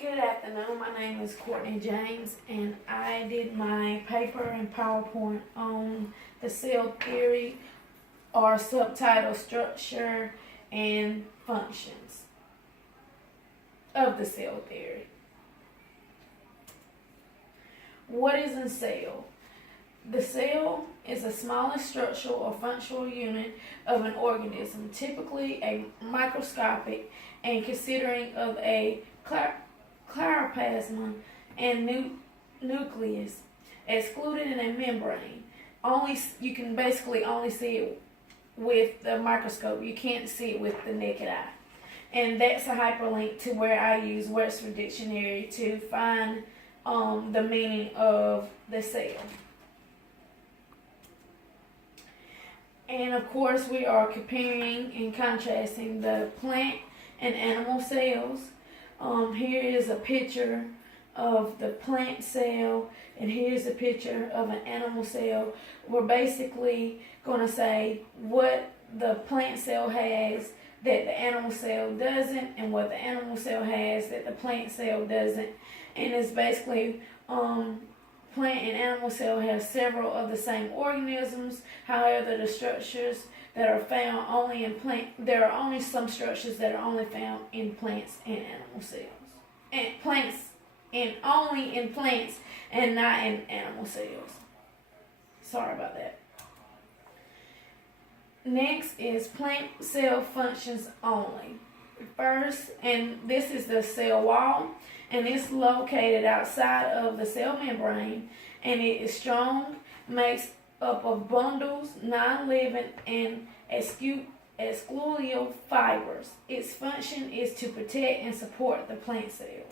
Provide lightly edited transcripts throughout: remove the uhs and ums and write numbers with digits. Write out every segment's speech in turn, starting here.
Good afternoon. My name is Courtney James, and I did my paper and PowerPoint on the cell theory or subtitle structure and functions of the cell theory. What is a cell? The cell is the smallest structural or functional unit of an organism, typically a microscopic, and considering of a chloroplasm and nucleus, excluded in a membrane. You can basically only see it with the microscope. You can't see it with the naked eye. And that's a hyperlink to where I use Webster Dictionary to find the meaning of the cell. And of course, we are comparing and contrasting the plant and animal cells. Here is a picture of the plant cell, and here's a picture of an animal cell. We're basically going to say what the plant cell has that the animal cell doesn't, and what the animal cell has that the plant cell doesn't. And it's basically plant and animal cell have several of the same organisms. However, the structures that are found only in there are only some structures that are only found in plants and animal cells. And only in plants and not in animal cells. Sorry about that. Next is plant cell functions only. First, and this is the cell wall, and it's located outside of the cell membrane, and it is strong, makes up of bundles, non-living, and exclusive fibers. Its function is to protect and support the plant cell.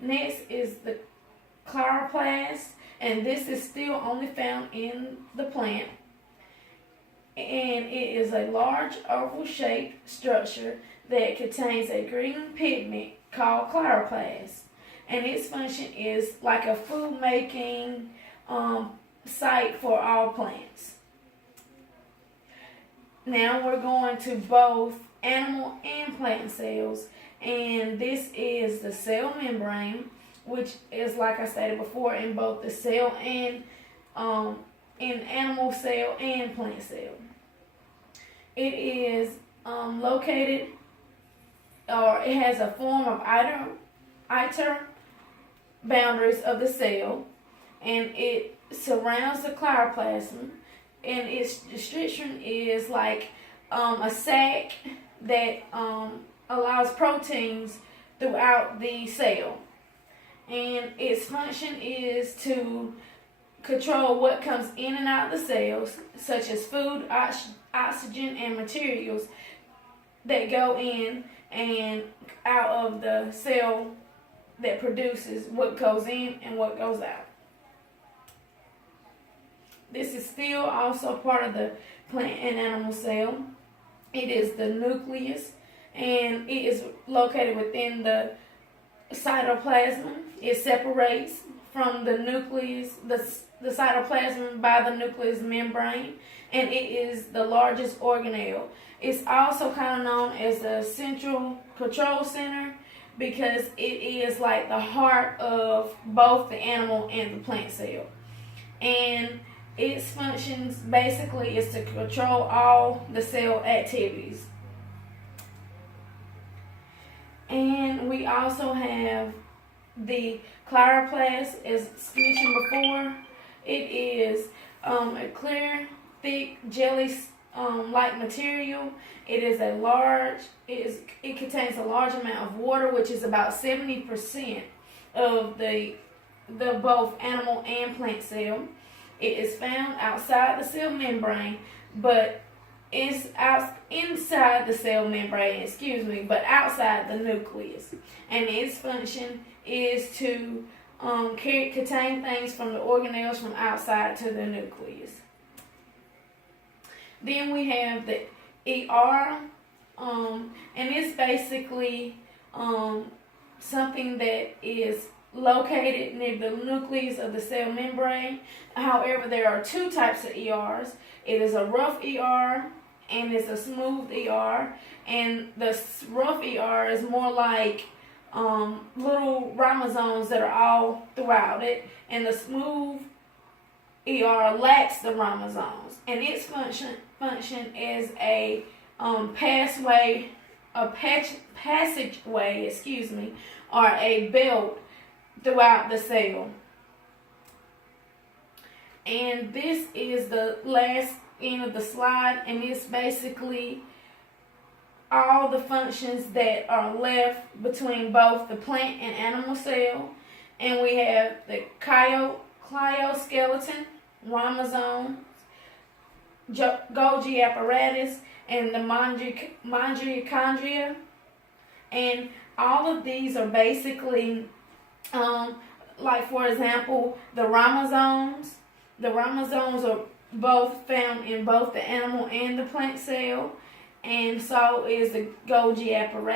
Next is the chloroplast, and this is still only found in the plant. And it is a large oval-shaped structure that contains a green pigment called chloroplast. And its function is like a food-making site for all plants. Now we're going to both animal and plant cells, and this is the cell membrane, which is, like I stated before, in both the cell and in animal cell and plant cell. It is located, or it has a form of outer boundaries of the cell, and it surrounds the chloroplasm, and its description is like a sac that allows proteins throughout the cell, and its function is to control what comes in and out of the cells, such as food, oxygen, and materials that go in and out of the cell that produces what goes in and what goes out. This is still also part of the plant and animal cell. It is the nucleus, and it is located within the cytoplasm. It separates from the nucleus, the cytoplasm by the nucleus membrane, and it is the largest organelle. It's also kind of known as the central control center because it is like the heart of both the animal and the plant cell. And its functions basically is to control all the cell activities. And we also have the chloroplast, as mentioned before. It is a clear, thick, jelly-like material. It contains a large amount of water, which is about 70% of the both animal and plant cell. It is found outside the cell membrane, but it's inside the cell membrane, but outside the nucleus. And its function is to contain things from the organelles from outside to the nucleus. Then we have the ER, and it's basically something that is located near the nucleus of the cell membrane. However, there are two types of ERs. It is a rough ER and it's a smooth ER. And the rough ER is more like little ribosomes that are all throughout it, and the smooth ER lacks the ribosomes, and its function as a passageway, or a belt throughout the cell. And this is the last end of the slide, and it's basically all the functions that are left between both the plant and animal cell. And we have the glioskeleton, ribosomes, Golgi apparatus, and the mitochondria. And all of these are basically, like for example, the ribosomes. The ribosomes are both found in both the animal and the plant cell, and so is the Golgi apparatus.